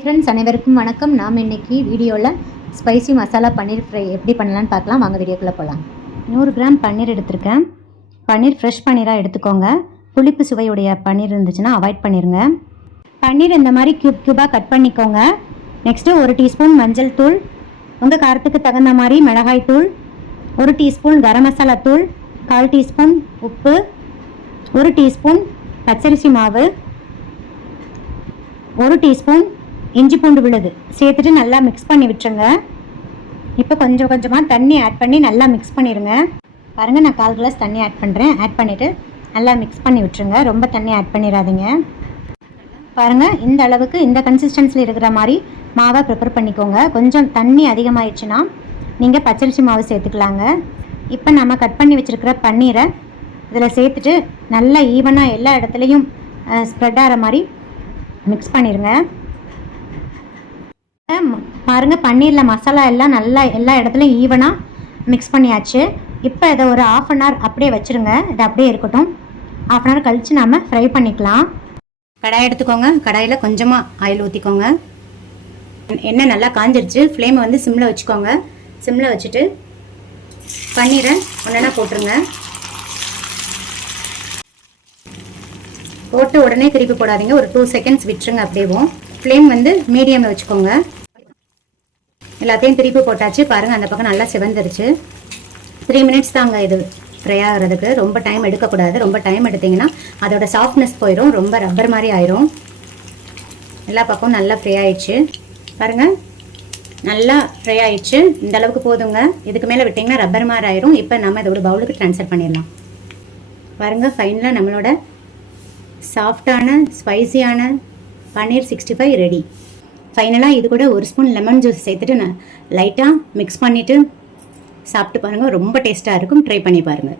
Hi friends, அனைவருக்கும் வணக்கம். நாம் இன்றைக்கி வீடியோவில் ஸ்பைசி மசாலா பன்னீர் ஃப்ரை எப்படி பண்ணலான்னு பார்க்கலாம். வாங்க வீடியோக்குள்ளே போகலாம். 100 கிராம் பன்னீர் எடுத்திருக்கேன். பன்னீர் ஃப்ரெஷ் பன்னீராக எடுத்துக்கோங்க. புளிப்பு சுவையுடைய பன்னீர் இருந்துச்சுன்னா அவாய்ட் பண்ணிடுங்க. பன்னீர் இந்த மாதிரி க்யூபாக கட் பண்ணிக்கோங்க. நெக்ஸ்ட்டு 1 டீஸ்பூன் மஞ்சள் தூள், உங்கள் காரத்துக்கு தகுந்த மாதிரி மிளகாய் தூள், 1 டீஸ்பூன் கரம் மசாலா தூள், 1/4 டீஸ்பூன் உப்பு, 1 டீஸ்பூன் பச்சரிசி மாவு, 1 டீஸ்பூன் இஞ்சி பூண்டு விழுது சேர்த்துட்டு நல்லா மிக்ஸ் பண்ணி விட்டுருங்க. இப்போ கொஞ்சம் கொஞ்சமாக தண்ணி ஆட் பண்ணி நல்லா மிக்ஸ் பண்ணிடுங்க. பாருங்கள், நான் 1/4 கிளாஸ் தண்ணி ஆட் பண்ணுறேன். ஆட் பண்ணிவிட்டு நல்லா மிக்ஸ் பண்ணி விட்டுருங்க. ரொம்ப தண்ணி ஆட் பண்ணிடாதீங்க. பாருங்கள், இந்த அளவுக்கு இந்த கன்சிஸ்டன்சியில் இருக்கிற மாதிரி மாவை ப்ரிப்பேர் பண்ணிக்கோங்க. கொஞ்சம் தண்ணி அதிகமாகிடுச்சுன்னா நீங்கள் பச்சரிசி மாவு சேர்த்துக்கலாங்க. இப்போ நம்ம கட் பண்ணி வச்சுருக்கிற பன்னீரை இதில் சேர்த்துட்டு நல்லா ஈவனாக எல்லா இடத்துலையும் ஸ்ப்ரெட் ஆகிற மாதிரி மிக்ஸ் பண்ணிடுங்க. பாருங்கள், பன்னீரில் மசாலா எல்லாம் நல்லா எல்லா இடத்துலையும் ஈவனாக மிக்ஸ் பண்ணியாச்சு. இப்போ இதை ஒரு 1/2 அன் ஹவர் அப்படியே வச்சுருங்க. இது அப்படியே இருக்கட்டும். 1/2 அன் ஹவர் கழித்து நாம் ஃப்ரை பண்ணிக்கலாம். கடாய் எடுத்துக்கோங்க. கடாயில் கொஞ்சமாக ஆயில் ஊற்றிக்கோங்க. எண்ணெய் நல்லா காஞ்சிருச்சு. ஃப்ளேமை வந்து சிம்மில் வச்சுக்கோங்க. சிம்மில் வச்சுட்டு பன்னீரை ஒன்றா போட்டுருங்க. போட்டு உடனே திருப்பி போடாதீங்க. ஒரு 2 செகண்ட்ஸ் விட்டுருங்க. அப்படியேவும் ஃப்ளேம் வந்து மீடியமில் வச்சுக்கோங்க. எல்லாத்தையும் திருப்பி போட்டாச்சு. பாருங்கள், அந்த பக்கம் நல்லா சிவந்துருச்சு. 3 மினிட்ஸ் தாங்க இது ஃப்ரை ஆகிறதுக்கு. ரொம்ப டைம் எடுக்கக்கூடாது. ரொம்ப டைம் எடுத்திங்கன்னா அதோட சாஃப்ட்னஸ் போயிடும். ரொம்ப ரப்பர் மாதிரி ஆயிரும். எல்லா பக்கமும் நல்லா ஃப்ரை ஆயிடுச்சு. பாருங்கள், நல்லா ஃப்ரை ஆயிடுச்சு. இந்த அளவுக்கு போதுங்க. இதுக்கு மேலே விட்டிங்கன்னா ரப்பர் மாதிரி ஆயிரும். இப்போ நம்ம இதை ஒரு பவுலுக்கு ட்ரான்ஸ்ஃபர் பண்ணிடலாம். பாருங்கள், ஃபைனலாக நம்மளோட சாஃப்டான ஸ்பைசியான பன்னீர் 65 ரெடி. ஃபைனலாக இது கூட 1 ஸ்பூன் லெமன் ஜூஸ் சேர்த்துட்டு நான் லைட்டாக மிக்ஸ் பண்ணிவிட்டு சாப்பிட்டு பாருங்கள். ரொம்ப டேஸ்ட்டாக இருக்கும். ட்ரை பண்ணி பாருங்கள்.